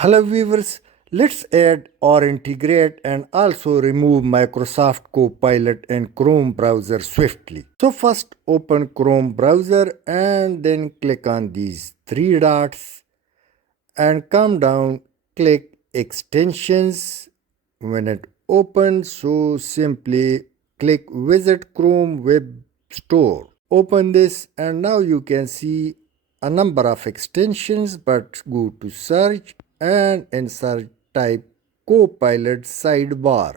Hello viewers, let's add or integrate and also remove Microsoft Copilot in Chrome browser swiftly. So first open Chrome browser and then click on these three dots and come down, click extensions. When it opens, so simply click visit Chrome web store. Open this and now you can see a number of extensions, but go to search and in search type Copilot sidebar.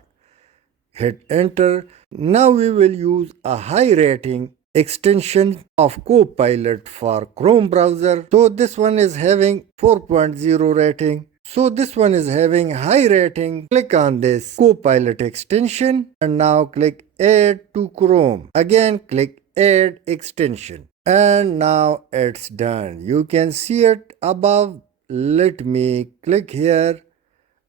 Hit enter. Now we will use a high rating extension of Copilot for Chrome browser. So this one is having 4.0 rating. So this one is having high rating. Click on this Copilot extension and now click add to Chrome. Again click add extension. And now it's done. You can see it above. Let me click here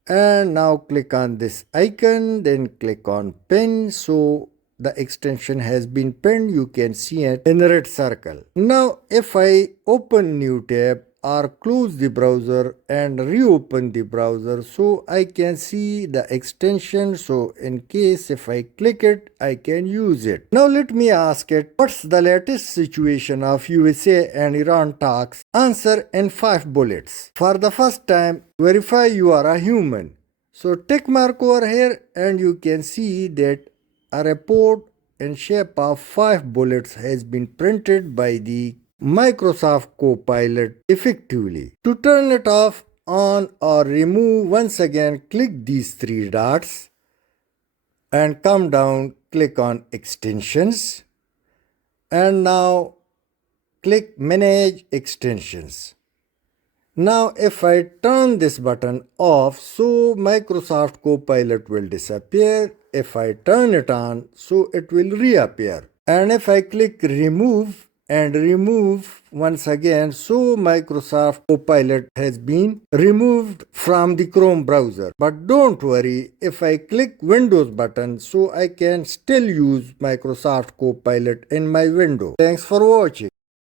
and now click on this icon, then click on pin. So the extension has been pinned. You can see it in the red circle. Now if I open new tab or close the browser and reopen the browser, so I can see the extension. So in case if I click it, I can use it. Now let me ask it, what's the latest situation of USA and Iran talks? Answer in 5 bullets. For the first time, verify you are a human. So tick mark over here and you can see that a report in shape of 5 bullets has been printed by the Microsoft Copilot effectively. To turn it off, on or remove, once again click these three dots and come down, click on extensions and now click manage extensions. Now if I turn this button off, so Microsoft Copilot will disappear. If I turn it on, so it will reappear. And if I click remove and remove once again, so Microsoft Copilot has been removed from the Chrome browser. But don't worry, if I click Windows button, so I can still use Microsoft Copilot in my window. Thanks for watching.